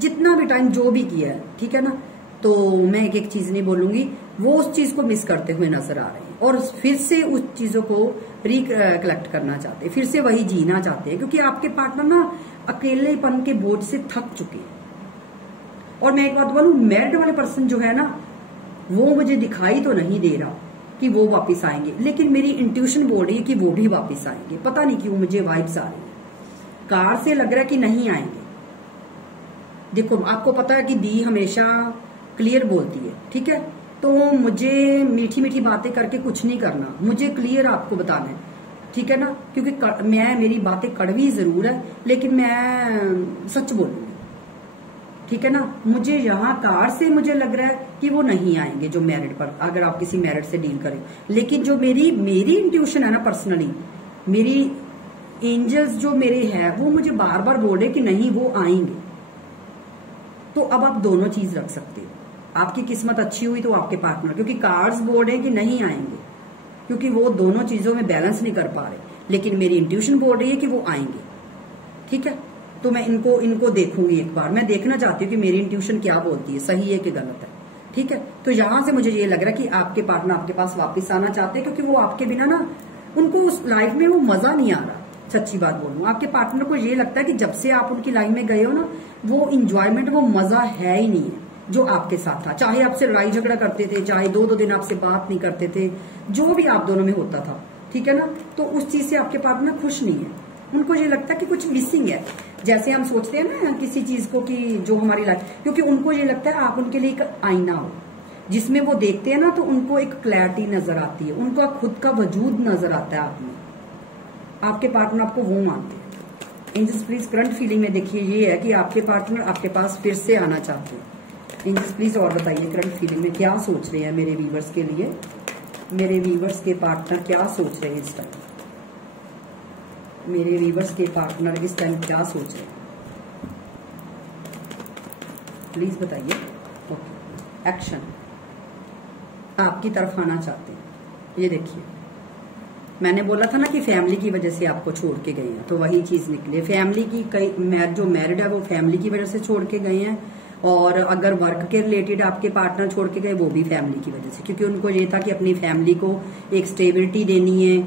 जितना भी टाइम जो भी किया है, ठीक है ना, तो मैं एक एक चीज नहीं बोलूंगी, वो उस चीज को मिस करते हुए नजर आ रहे हैं और फिर से उस चीजों को रिकलेक्ट करना चाहते हैं, फिर से वही जीना चाहते हैं, क्योंकि आपके पार्टनर ना अकेलेपन के बोझ से थक चुके हैं। और मैं एक बात बोलूं, मैरिड वाले पर्सन जो है ना, वो मुझे दिखाई तो नहीं दे रहा कि वो वापस आएंगे, लेकिन मेरी इंट्यूशन बोल रही है कि वो भी वापस आएंगे। पता नहीं क्यों मुझे वाइब्स आ रही है, कार से लग रहा है कि नहीं आएंगे। देखो आपको पता है कि दी हमेशा क्लियर बोलती है, ठीक है, तो मुझे मीठी मीठी बातें करके कुछ नहीं करना, मुझे क्लियर आपको बताना है, ठीक है ना, क्योंकि मेरी बातें कड़वी जरूर है, लेकिन मैं सच बोलूंगी, ठीक है ना। मुझे यहाँ कार से मुझे लग रहा है कि वो नहीं आएंगे, जो मैरिड पर, अगर आप किसी मैरिड से डील करें। लेकिन जो मेरी इंट्यूशन है ना, पर्सनली मेरी एंजल्स जो मेरे है, वो मुझे बार बार बोल रहे कि नहीं वो आएंगे। तो अब आप दोनों चीज रख सकते हो, आपकी किस्मत अच्छी हुई तो आपके पार्टनर, क्योंकि कार्ड्स बोल रहे हैं कि नहीं आएंगे, क्योंकि वो दोनों चीजों में बैलेंस नहीं कर पा रहे, लेकिन मेरी इंट्यूशन बोल रही है कि वो आएंगे, ठीक है। तो मैं इनको देखूंगी एक बार, मैं देखना चाहती हूँ कि मेरी इंट्यूशन क्या बोलती है, सही है कि गलत है, ठीक है। तो यहां से मुझे ये लग रहा है कि आपके पार्टनर आपके पास वापस आना चाहते हैं, क्योंकि वो आपके बिना ना, उनको उस लाइफ में वो मजा नहीं आ रहा। सच्ची बात बोलूं, आपके पार्टनर को ये लगता है कि जब से आप उनकी लाइफ में गए हो ना, वो इंजॉयमेंट, वो मजा है ही नहीं है जो आपके साथ था। चाहे आपसे लड़ाई झगड़ा करते थे, चाहे 2-2 दिन आपसे बात नहीं करते थे, जो भी आप दोनों में होता था, ठीक है ना। तो उस चीज से आपके पार्टनर खुश नहीं है, उनको ये लगता है कि कुछ मिसिंग है। जैसे हम सोचते हैं ना किसी चीज को कि जो हमारी लाइफ, क्योंकि उनको ये लगता है आप उनके लिए एक आईना हो जिसमें वो देखते हैं ना तो उनको एक क्लैरिटी नजर आती है, उनका खुद का वजूद नजर आता है आप में। आपके पार्टनर आपको वो मानते हैं। एंजल्स प्लीज करंट फीलिंग में देखिए ये है कि आपके पार्टनर आपके पास फिर से आना चाहते हैं। एंजल्स प्लीज और बताइए करंट फीलिंग में क्या सोच रहे हैं मेरे व्यूवर्स के लिए, मेरे व्यूवर्स के पार्टनर क्या सोच रहे हैं इस टाइम, मेरे व्यूवर्स के पार्टनर इस टाइम क्या सोच रहे हैं, प्लीज बताइए। ओके, एक्शन आपकी तरफ आना चाहते हैं। ये देखिए मैंने बोला था ना कि फैमिली की वजह से आपको छोड़ के गए हैं, तो वही चीज निकली। फैमिली की कई जो मैरिड है वो फैमिली की वजह से छोड़ के गए हैं, और अगर वर्क के रिलेटेड आपके पार्टनर छोड़ के गए वो भी फैमिली की वजह से, क्योंकि उनको ये था कि अपनी फैमिली को एक स्टेबिलिटी देनी है।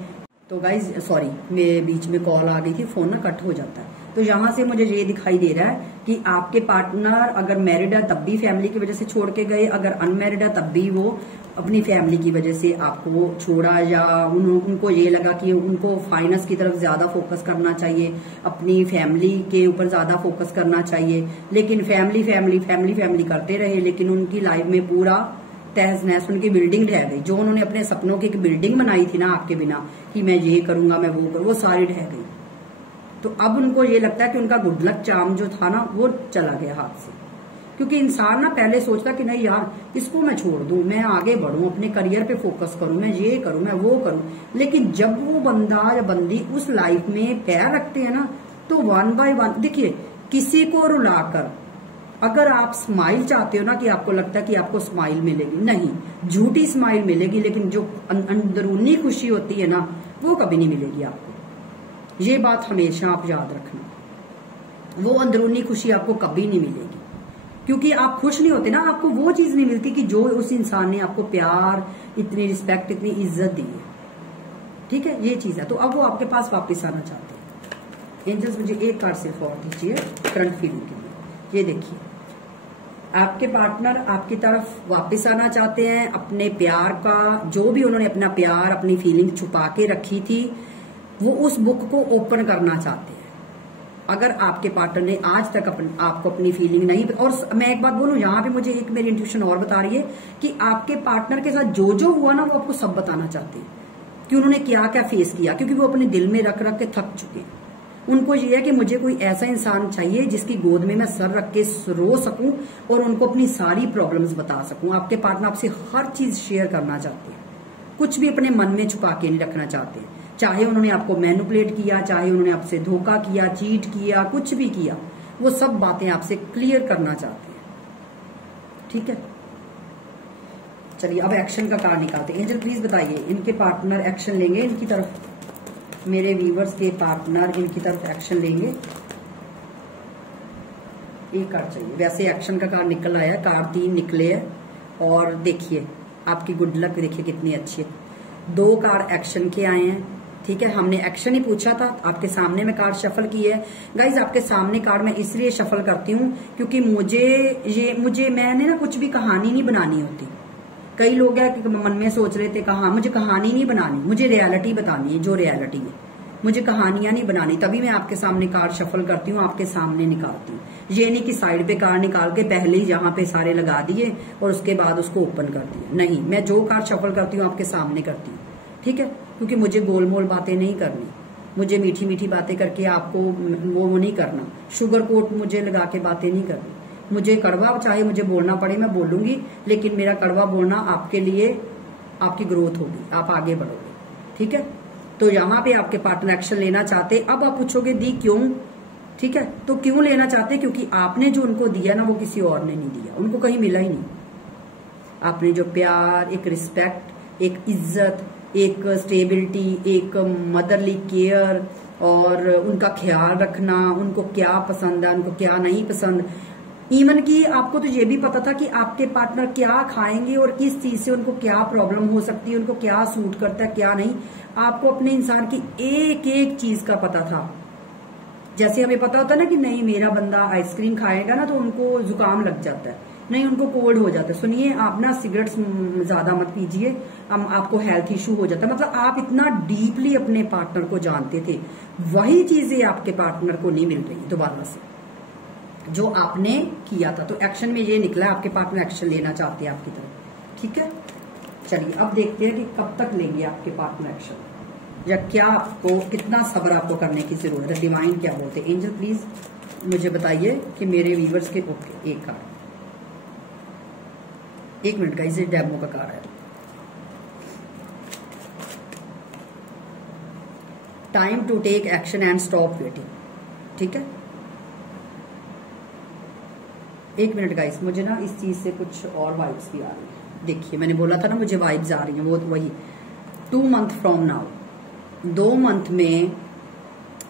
तो गाइज सॉरी, मेरे बीच में कॉल आ गई थी, फोन ना कट हो जाता है। तो यहां से मुझे ये दिखाई दे रहा है कि आपके पार्टनर अगर मैरिड है तब भी फैमिली की वजह से छोड़ के गए, अगर अनमैरिड है तब भी वो अपनी फैमिली की वजह से आपको छोड़ा, या उनको ये लगा कि उनको फाइनेंस की तरफ ज्यादा फोकस करना चाहिए, अपनी फैमिली के ऊपर ज्यादा फोकस करना चाहिए। लेकिन फैमिली फैमिली फैमिली फैमिली करते रहे, लेकिन उनकी लाइफ में पूरा तहस नहस, उनकी बिल्डिंग ढह गई। जो उन्होंने अपने सपनों की एक बिल्डिंग बनाई थी ना आपके बिना कि मैं ये करूंगा मैं वो करूँ, वो सारी ढह गई। तो अब उनको ये लगता है कि उनका गुड लक चार्म जो था ना वो चला गया हाथ से, क्योंकि इंसान ना पहले सोचता कि नहीं यार इसको मैं छोड़ दूं, मैं आगे बढ़ूं, अपने करियर पे फोकस करूं, मैं ये करूं मैं वो करूं। लेकिन जब वो बंदा या बंदी उस लाइफ में पैर रखते हैं ना तो वन बाय वन, देखिए किसी को रुलाकर अगर आप स्माइल चाहते हो ना कि आपको लगता है कि आपको स्माइल मिलेगी, नहीं, झूठी स्माइल मिलेगी, लेकिन जो अंदरूनी खुशी होती है ना वो कभी नहीं मिलेगी आपको। ये बात हमेशा आप याद रखना, वो अंदरूनी खुशी आपको कभी नहीं मिलेगी, क्योंकि आप खुश नहीं होते ना, आपको वो चीज नहीं मिलती कि जो उस इंसान ने आपको प्यार, इतनी रिस्पेक्ट, इतनी इज्जत दी है। ठीक है, ये चीज है। तो अब वो आपके पास वापस आना चाहते हैं। एंजल्स मुझे एक कार्ड सिर्फ और दीजिए करंट फीलिंग के लिए। ये देखिए आपके पार्टनर आपकी तरफ वापस आना चाहते हैं। अपने प्यार का जो भी उन्होंने अपना प्यार, अपनी फीलिंग छुपा के रखी थी, वो उस बुक को ओपन करना चाहते हैं। अगर आपके पार्टनर ने आज तक आपको अपनी फीलिंग नहीं, और मैं एक बात बोलूं, यहाँ पे मुझे एक मेरी इंट्यूशन और बता रही है कि आपके पार्टनर के साथ जो जो हुआ ना वो आपको सब बताना चाहते हैं कि उन्होंने क्या क्या फेस किया, क्योंकि वो अपने दिल में रख रख के थक चुके हैं। उनको ये है कि मुझे कोई ऐसा इंसान चाहिए जिसकी गोद में मैं सर रख के रो सकूं और उनको अपनी सारी प्रॉब्लम्स बता सकूं। आपके पार्टनर आपसे हर चीज शेयर करना चाहते हैं, कुछ भी अपने मन में छुपा के नहीं रखना चाहते। चाहे उन्होंने आपको मैनिपुलेट किया, चाहे उन्होंने आपसे धोखा किया, चीट किया, कुछ भी किया, वो सब बातें आपसे क्लियर करना चाहते हैं। ठीक है, चलिए अब एक्शन का कार्ड निकालते हैं। एंजल प्लीज बताइए इनके पार्टनर एक्शन लेंगे इनकी तरफ, मेरे व्यूवर्स के पार्टनर इनकी तरफ एक्शन लेंगे। एक कार्ड चाहिए, वैसे एक्शन का कार्ड निकल आया है, कार्ड 3 निकले हैं। और देखिए आपकी गुड लक देखिए कितनी अच्छी है। 2 कार्ड एक्शन के आए हैं। ठीक है, हमने एक्शन ही पूछा था, आपके सामने में कार्ड शफल की है। गाइज आपके सामने कार्ड मैं इसलिए शफल करती हूँ क्योंकि मुझे मैंने ना कुछ भी कहानी नहीं बनानी होती। कई लोग हैं कि मन में सोच रहे थे मुझे कहानी नहीं बनानी, मुझे रियलिटी बतानी है, जो रियलिटी है, मुझे कहानियां नहीं बनानी। तभी मैं आपके सामने कार्ड शफल करती हूँ, आपके सामने निकालती हूँ। ये नहीं कि साइड पे कार्ड निकाल के पहले ही जहां पे सारे लगा दिए और उसके बाद उसको ओपन कर दिया। नहीं, मैं जो कार्ड शफल करती हूँ आपके सामने करती हूँ। ठीक है, क्योंकि मुझे गोलमोल बातें नहीं करनी, मुझे मीठी मीठी बातें करके आपको वो नहीं करना, शुगर कोट मुझे लगा के बातें नहीं करनी। मुझे कड़वा चाहे मुझे बोलना पड़े मैं बोलूंगी, लेकिन मेरा कड़वा बोलना आपके लिए आपकी ग्रोथ होगी, आप आगे बढ़ोगे। ठीक है, तो यहाँ पे आपके पार्टनर एक्शन लेना चाहते। अब आप पूछोगे दी क्यों? ठीक है, तो क्यों लेना चाहते? क्योंकि आपने जो उनको दिया ना वो किसी और ने नहीं दिया, उनको कहीं मिला ही नहीं। आपने जो प्यार, एक रिस्पेक्ट, एक इज्जत, एक स्टेबिलिटी, एक मदरली केयर और उनका ख्याल रखना, उनको क्या पसंद है, उनको क्या नहीं पसंद, इवन कि आपको तो ये भी पता था कि आपके पार्टनर क्या खाएंगे और किस चीज से उनको क्या प्रॉब्लम हो सकती है, उनको क्या सूट करता है क्या नहीं। आपको अपने इंसान की एक एक चीज का पता था। जैसे हमें पता होता है ना कि नहीं मेरा बंदा आइसक्रीम खाएगा ना तो उनको जुकाम लग जाता है, नहीं, उनको कोल्ड हो जाता है। सुनिए, आप ना सिगरेट ज्यादा मत पीजिए, आपको हेल्थ इशू हो जाता है। मतलब आप इतना डीपली अपने पार्टनर को जानते थे, वही चीजें आपके पार्टनर को नहीं मिल रही दोबारा से जो आपने किया था। तो एक्शन में ये निकला, आपके पार्टनर एक्शन लेना चाहते हैं आपकी तरफ। ठीक है, चलिए अब देखते हैं कि कब तक लेंगे आपके पार्टनर एक्शन, या क्या आपको, कितना सब्र आपको करने की जरूरत है। डिवाइन क्या बोलते हैं? एंजल प्लीज मुझे बताइए कि मेरे व्यूवर्स के। ओके, एक कार्ड, एक मिनट का, इसे डेमो का कार्ड है। Time to take action and stop waiting. ठीक है, एक मिनट गाइस, मुझे ना इस चीज से कुछ और वाइब्स भी आ रही है। देखिए, मैंने बोला था ना मुझे वाइब्स आ रही हैं, वो वही 2 मंथ फ्रॉम नाउ, 2 मंथ में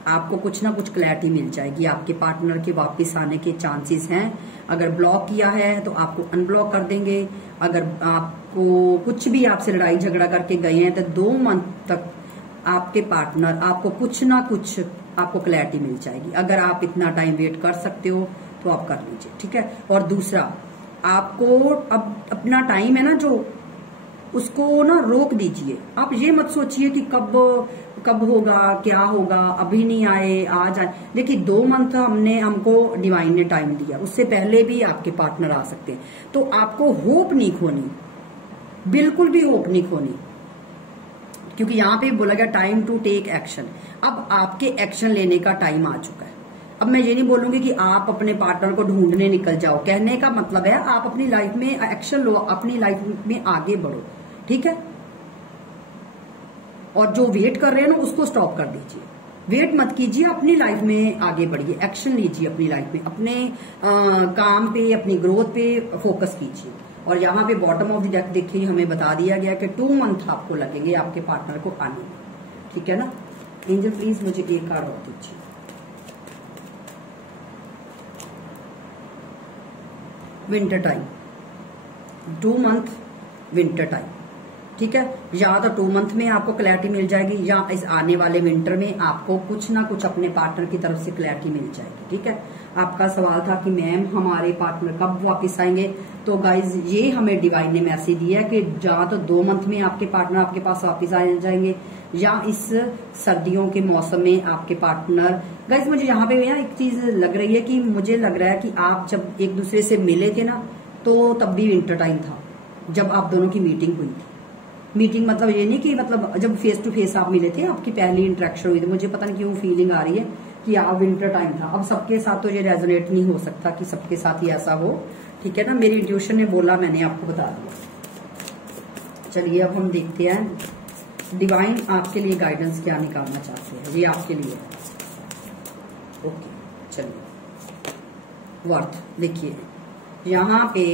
आपको कुछ ना कुछ क्लैरिटी मिल जाएगी। आपके पार्टनर के वापस आने के चांसेस हैं। अगर ब्लॉक किया है तो आपको अनब्लॉक कर देंगे। अगर आपको कुछ भी आपसे लड़ाई झगड़ा करके गए हैं तो 2 मंथ तक आपके पार्टनर आपको कुछ ना कुछ आपको क्लैरिटी मिल जाएगी। अगर आप इतना टाइम वेट कर सकते हो तो आप कर लीजिए। ठीक है, और दूसरा, आपको अब अपना टाइम है ना जो, उसको ना रोक दीजिए। आप ये मत सोचिए कि कब होगा, क्या होगा, अभी नहीं आए, आज आए। देखिए, 2 मंथ हमको डिवाइन ने टाइम दिया, उससे पहले भी आपके पार्टनर आ सकते हैं। तो आपको होप नहीं खोनी, बिल्कुल भी होप नहीं खोनी, क्योंकि यहाँ पे बोला गया टाइम टू टेक एक्शन। अब आपके एक्शन लेने का टाइम आ चुका है। अब मैं ये नहीं बोलूंगी कि आप अपने पार्टनर को ढूंढने निकल जाओ। कहने का मतलब है आप अपनी लाइफ में एक्शन लो, अपनी लाइफ में आगे बढ़ो। ठीक है, और जो वेट कर रहे हैं ना उसको स्टॉप कर दीजिए। वेट मत कीजिए, अपनी लाइफ में आगे बढ़िए, एक्शन लीजिए अपनी लाइफ में, अपने काम पे, अपनी ग्रोथ पे फोकस कीजिए। और यहाँ पे बॉटम ऑफ द डेक देखिए, हमें बता दिया गया कि 2 मंथ आपको लगेंगे आपके पार्टनर को आने में। ठीक है ना, एंजल प्लीज मुझे एक कार्ड और दीजिए। Winter time, 2 month winter time. ठीक है, या तो 2 मंथ में आपको क्लैरिटी मिल जाएगी, या इस आने वाले विंटर में आपको कुछ ना कुछ अपने पार्टनर की तरफ से क्लैरिटी मिल जाएगी। ठीक है, आपका सवाल था कि मैम हमारे पार्टनर कब वापस आएंगे, तो गाइज ये हमें डिवाइन ने मैसेज दिया है कि या तो 2 मंथ में आपके पार्टनर आपके पास वापस आ जाएंगे, या इस सर्दियों के मौसम में आपके पार्टनर। गाइज मुझे यहाँ पे एक चीज लग रही है कि मुझे लग रहा है कि आप जब एक दूसरे से मिले थे ना, तो तब भी विंटर टाइम था जब आप दोनों की मीटिंग हुई थी। मीटिंग मतलब ये नहीं कि मतलब जब फेस टू फेस आप मिले थे, आपकी पहली इंटरेक्शन हुई थी। मुझे पता नहीं क्यों फीलिंग आ रही है कि आप विंटर टाइम था। अब सबके साथ तो ये रेजोनेट नहीं हो सकता कि सबके साथ ही ऐसा हो। ठीक है ना, मेरी इंट्यूशन ने बोला, मैंने आपको बता दिया। चलिए अब हम देखते हैं डिवाइन आपके लिए गाइडेंस क्या निकालना चाहते हैं। ये आपके लिए ओके, चलिए वर्थ देखिए, यहाँ पे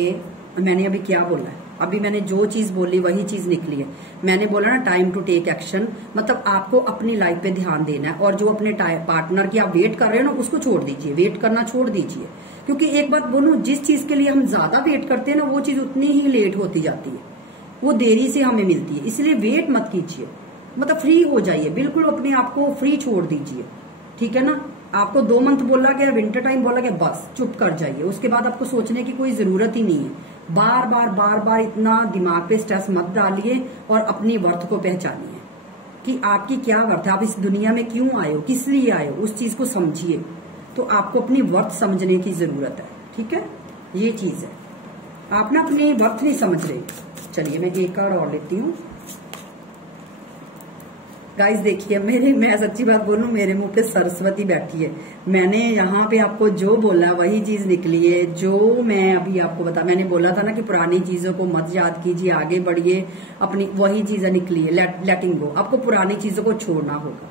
मैंने अभी क्या बोला है, अभी मैंने जो चीज बोली वही चीज निकली है। मैंने बोला ना टाइम टू टेक एक्शन, मतलब आपको अपनी लाइफ पे ध्यान देना है, और जो अपने पार्टनर की आप वेट कर रहे हो ना उसको छोड़ दीजिए, वेट करना छोड़ दीजिए। क्योंकि एक बात बोलूं, जिस चीज के लिए हम ज्यादा वेट करते हैं ना, वो चीज उतनी ही लेट होती जाती है, वो देरी से हमें मिलती है। इसलिए वेट मत कीजिए, मतलब फ्री हो जाइए, बिल्कुल अपने आप को फ्री छोड़ दीजिए। ठीक है ना, आपको 2 मंथ बोला गया, विंटर टाइम बोला गया, बस चुप कर जाइए। उसके बाद आपको सोचने की कोई जरूरत ही नहीं है। बार बार इतना दिमाग पे स्ट्रेस मत डालिए, और अपनी वर्थ को पहचानिए कि आपकी क्या वर्थ है, आप इस दुनिया में क्यों आए हो, किस लिए आए हो, उस चीज को समझिए। तो आपको अपनी वर्थ समझने की जरूरत है। ठीक है, ये चीज है, आप ना अपनी वर्थ नहीं समझ रहे। चलिए मैं एक कार्ड और लेती हूँ। गाइस देखिए, मैं सच्ची बात बोलूं, मेरे मुंह पे सरस्वती बैठी है। मैंने यहाँ पे आपको जो बोला वही चीज निकली है, जो मैं अभी आपको बता, मैंने बोला था ना कि पुरानी चीजों को मत याद कीजिए, आगे बढ़िए, अपनी वही चीजें निकली है। लेटिंग गो, आपको पुरानी चीजों को छोड़ना होगा,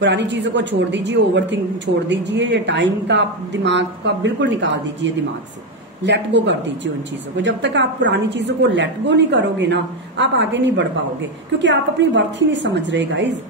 पुरानी चीजों को छोड़ दीजिए, ओवरथिंक छोड़ दीजिए, ये टाइम का दिमाग का बिल्कुल निकाल दीजिए दिमाग से, लेट गो कर दीजिए उन चीजों को। जब तक आप पुरानी चीजों को लेट गो नहीं करोगे ना, आप आगे नहीं बढ़ पाओगे, क्योंकि आप अपनी वर्थ ही नहीं समझ रहे गाइज।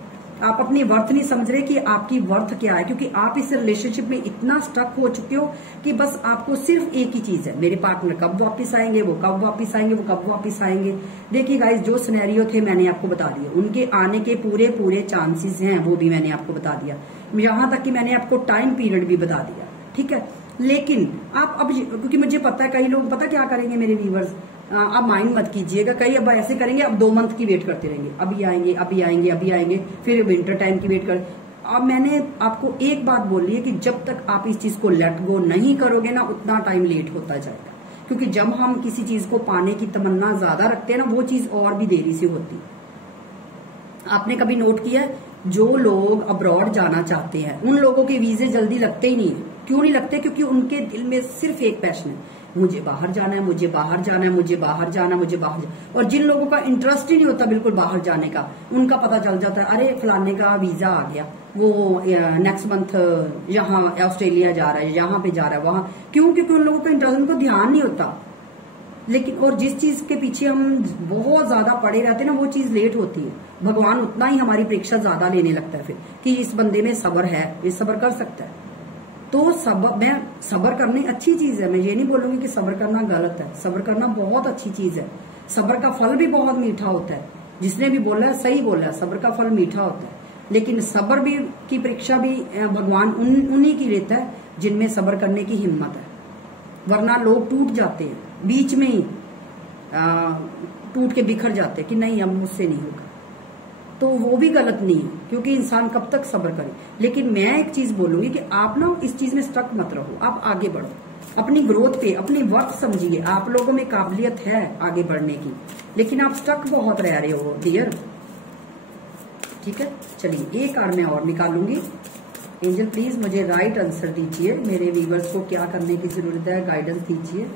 आप अपनी वर्थ नहीं समझ रहे कि आपकी वर्थ क्या है, क्योंकि आप इस रिलेशनशिप में इतना स्टक हो चुके हो कि बस आपको सिर्फ एक ही चीज है, मेरे पार्टनर कब वापस आएंगे, वो कब वापस आएंगे, वो कब वापस आएंगे। देखिए गाइज, जो सिनेरियो थे मैंने आपको बता दिया, उनके आने के पूरे चांसेस हैं, वो भी मैंने आपको बता दिया। यहाँ तक कि मैंने आपको टाइम पीरियड भी बता दिया। ठीक है, लेकिन आप अब, क्योंकि मुझे पता है कई लोग पता क्या करेंगे मेरे व्यूवर्स, आप माइंड मत कीजिएगा, कई अब ऐसे करेंगे, अब 2 मंथ की वेट करते रहेंगे, अभी आएंगे अभी आएंगे अभी आएंगे, फिर विंटर टाइम की वेट कर। अब मैंने आपको एक बात बोली है कि जब तक आप इस चीज को लेट गो नहीं करोगे ना, उतना टाइम लेट होता जाएगा। क्योंकि जब हम किसी चीज को पाने की तमन्ना ज्यादा रखते हैं ना, वो चीज और भी देरी से होती है। आपने कभी नोट किया है, जो लोग अब्रॉड जाना चाहते हैं उन लोगों के वीजे जल्दी लगते ही नहीं है। क्यों नहीं लगते? क्योंकि उनके दिल में सिर्फ एक पैशन है, मुझे बाहर जाना है, मुझे बाहर जाना है, मुझे बाहर जाना है, मुझे बाहर जाना। और जिन लोगों का इंटरेस्ट ही नहीं होता बिल्कुल बाहर जाने का, उनका पता चल जाता है अरे फलाने का वीजा आ गया, वो नेक्स्ट मंथ यहाँ ऑस्ट्रेलिया जा रहा है, यहाँ पे जा रहा है, वहां। क्यों? क्योंकि उन लोगों का इंटरेस्ट, उनको ध्यान नहीं होता। लेकिन और जिस चीज के पीछे हम बहुत ज्यादा पड़े रहते हैं ना, वो चीज लेट होती है। भगवान उतना ही हमारी परीक्षा ज्यादा लेने लगता है फिर, कि इस बंदे में सब्र है, ये सब्र कर सकता है। तो सब्र करनी अच्छी चीज है, मैं ये नहीं बोलूंगी कि सब्र करना गलत है। सब्र करना बहुत अच्छी चीज है। सब्र का फल भी बहुत मीठा होता है। जिसने भी बोला है सही बोला है, सब्र का फल मीठा होता है। लेकिन सब्र भी की परीक्षा भी भगवान उन्हीं की लेता है जिनमें सब्र करने की हिम्मत है। वरना लोग टूट जाते हैं बीच में ही, टूट के बिखर जाते हैं कि नहीं अब मुझसे नहीं होगा। तो वो भी गलत नहीं है, क्योंकि इंसान कब तक सब्र करे। लेकिन मैं एक चीज बोलूंगी कि आप ना इस चीज में स्टक मत रहो, आप आगे बढ़ो, अपनी ग्रोथ पे अपनी वक्त समझिए। आप लोगों में काबिलियत है आगे बढ़ने की, लेकिन आप स्टक बहुत रह रहे हो डियर। ठीक है, चलिए एक कार्ड मैं और निकालूंगी। एंजल प्लीज मुझे राइट आंसर दीजिए, मेरे व्यूवर्स को क्या करने की जरूरत है, गाइडेंस दीजिए।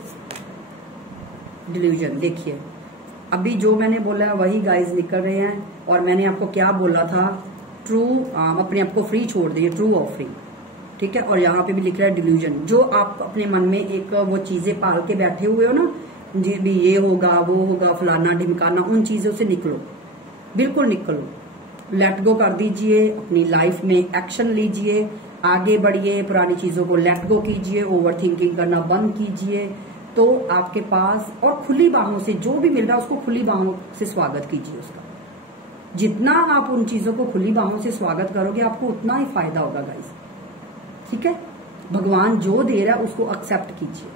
डिल्यूजन, देखिए अभी जो मैंने बोला है वही गाइस निकल रहे हैं। और मैंने आपको क्या बोला था, ट्रू, अपने आप को फ्री छोड़ दिए, ट्रू ऑफरिंग। ठीक है, और यहाँ पे भी लिख रहा है डिल्यूजन। जो आप अपने मन में एक वो चीजें पाल के बैठे हुए हो ना, जी भी ये होगा वो होगा फलाना ढिमकाना, उन चीजों से निकलो, बिल्कुल निकलो। लेट गो कर दीजिए, अपनी लाइफ में एक्शन लीजिए, आगे बढ़िए, पुरानी चीजों को लेट गो कीजिए, ओवर थिंकिंग करना बंद कीजिए। तो आपके पास, और खुली बाहों से जो भी मिल रहा है उसको खुली बाहों से स्वागत कीजिए उसका। जितना आप उन चीजों को खुली बाहों से स्वागत करोगे, आपको उतना ही फायदा होगा गाइस। ठीक है, भगवान जो दे रहा है उसको एक्सेप्ट कीजिए।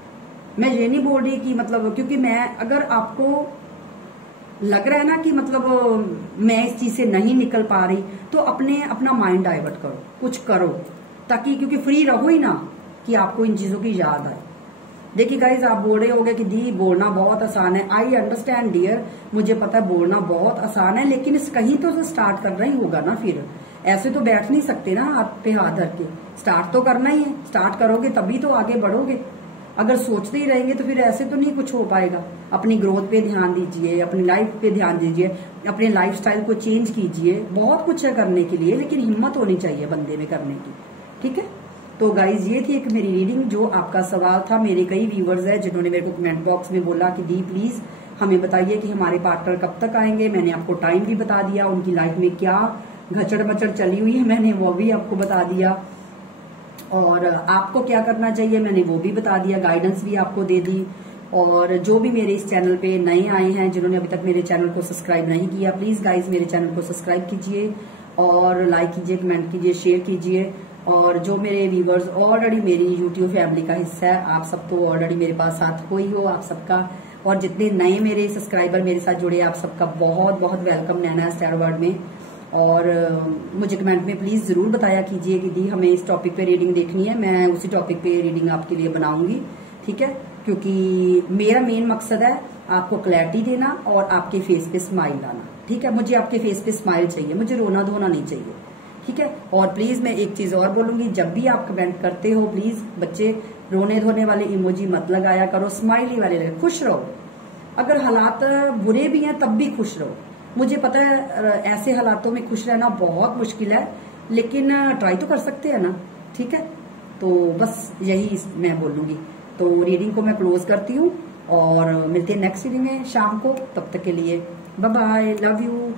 मैं ये नहीं बोल रही कि मतलब, क्योंकि मैं, अगर आपको लग रहा है ना कि मतलब मैं इस चीज से नहीं निकल पा रही, तो अपना माइंड डाइवर्ट करो, कुछ करो, ताकि, क्योंकि फ्री रहो ही ना कि आपको इन चीजों की याद आए। देखिए गाइज, आप बोल रहे होगे कि दी बोलना बहुत आसान है। आई अंडरस्टैंड डियर, मुझे पता है बोलना बहुत आसान है, लेकिन इस कहीं तो स्टार्ट करना ही होगा ना। फिर ऐसे तो बैठ नहीं सकते ना हाथ पे हाथ धर के, स्टार्ट तो करना ही है। स्टार्ट करोगे तभी तो आगे बढ़ोगे। अगर सोचते ही रहेंगे तो फिर ऐसे तो नहीं कुछ हो पाएगा। अपनी ग्रोथ पे ध्यान दीजिए, अपनी लाइफ पे ध्यान दीजिए, अपने लाइफस्टाइल को चेंज कीजिए। बहुत कुछ है करने के लिए, लेकिन हिम्मत होनी चाहिए बंदे में करने की। ठीक है, तो गाइज ये थी एक मेरी रीडिंग। जो आपका सवाल था, मेरे कई व्यूवर्स हैं जिन्होंने मेरे को कमेंट बॉक्स में बोला कि दी प्लीज हमें बताइए कि हमारे पार्टनर कब तक आएंगे। मैंने आपको टाइम भी बता दिया, उनकी लाइफ में क्या घचड़ बचड़ चली हुई है मैंने वो भी आपको बता दिया, और आपको क्या करना चाहिए मैंने वो भी बता दिया, गाइडेंस भी आपको दे दी। और जो भी मेरे इस चैनल पे नए आए हैं, जिन्होंने अभी तक मेरे चैनल को सब्सक्राइब नहीं किया, प्लीज गाइज मेरे चैनल को सब्सक्राइब कीजिए और लाइक कीजिए, कमेंट कीजिए, शेयर कीजिए। और जो मेरे व्यूवर्स ऑलरेडी मेरी यूट्यूब फैमिली का हिस्सा है, आप सब तो ऑलरेडी मेरे पास साथ हो ही हो, आप सबका। और जितने नए मेरे सब्सक्राइबर मेरे साथ जुड़े, आप सबका बहुत बहुत वेलकम नैना स्टार वर्ल्ड में। और मुझे कमेंट में प्लीज जरूर बताया कीजिए कि दी हमें इस टॉपिक पे रीडिंग देखनी है, मैं उसी टॉपिक पे रीडिंग आपके लिए बनाऊंगी। ठीक है, क्योंकि मेरा मेन मकसद है आपको क्लैरिटी देना और आपके फेस पे स्माइल लाना। ठीक है, मुझे आपके फेस पे स्माइल चाहिए, मुझे रोना धोना नहीं चाहिए। ठीक है, और प्लीज मैं एक चीज और बोलूंगी, जब भी आप कमेंट करते हो प्लीज बच्चे रोने धोने वाले इमोजी मत लगाया करो, स्माइली वाले लगे। खुश रहो, अगर हालात बुरे भी हैं तब भी खुश रहो। मुझे पता है ऐसे हालातों में खुश रहना बहुत मुश्किल है, लेकिन ट्राई तो कर सकते हैं ना। ठीक है, तो बस यही मैं बोलूंगी। तो रीडिंग को मैं क्लोज करती हूँ और मिलते हैं नेक्स्ट रीडिंग में शाम को। तब तक के लिए बाय बाय, लव यू।